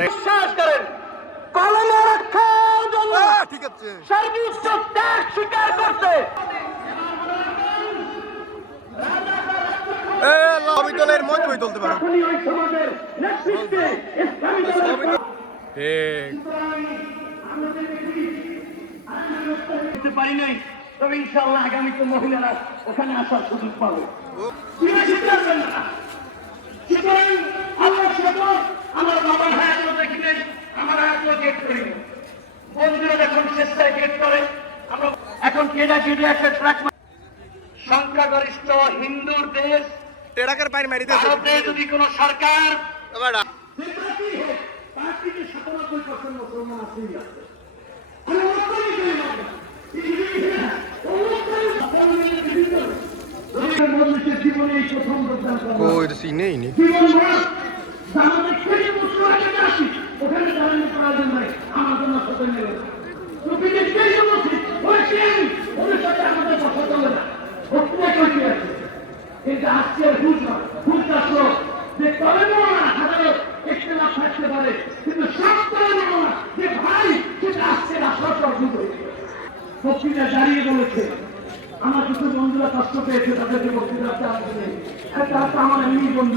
বিশ্বাস করেন কলম রক্ষার জন্য ঠিক আছে সর্বোচ্চ ত্যাগ স্বীকার করতে লবি দলের মঞ্চ বই তুলতে পারো ঠিক পারি নাই তবে ইনশাআল্লাহ আগামীতে মহিলারা ওখানে আসার সুযোগ পাবে। সুতরাং আল্লাহ আমার বাবার হায়াতও দেখি নাই আমার হায়াতও গেট করি বন্ধুরা যখন চেষ্টায় গেট করে আমরা এখন কেডা কেটে একটা ট্রাক সংখ্যাগরিষ্ঠ হিন্দুর দেশ টেরাকের মারি ভারতে যদি কোনো সরকার সাতানব্বই পার্সেন্ট মুসলমান আছে। না। ওখানে কইতে আছে। কিন্তু আজকে যে তবে না হাজারো ইখতিলাফ থাকতে পারে কিন্তু সত্তর না যে ভাই সেটা আজকে আসার পর হয়েছে। বক্তৃতা দাঁড়িয়ে বলেছে। বন্ধুরা কষ্ট পেয়েছে তাদেরকে বক্তৃতা আমার এমনি বন্ধু।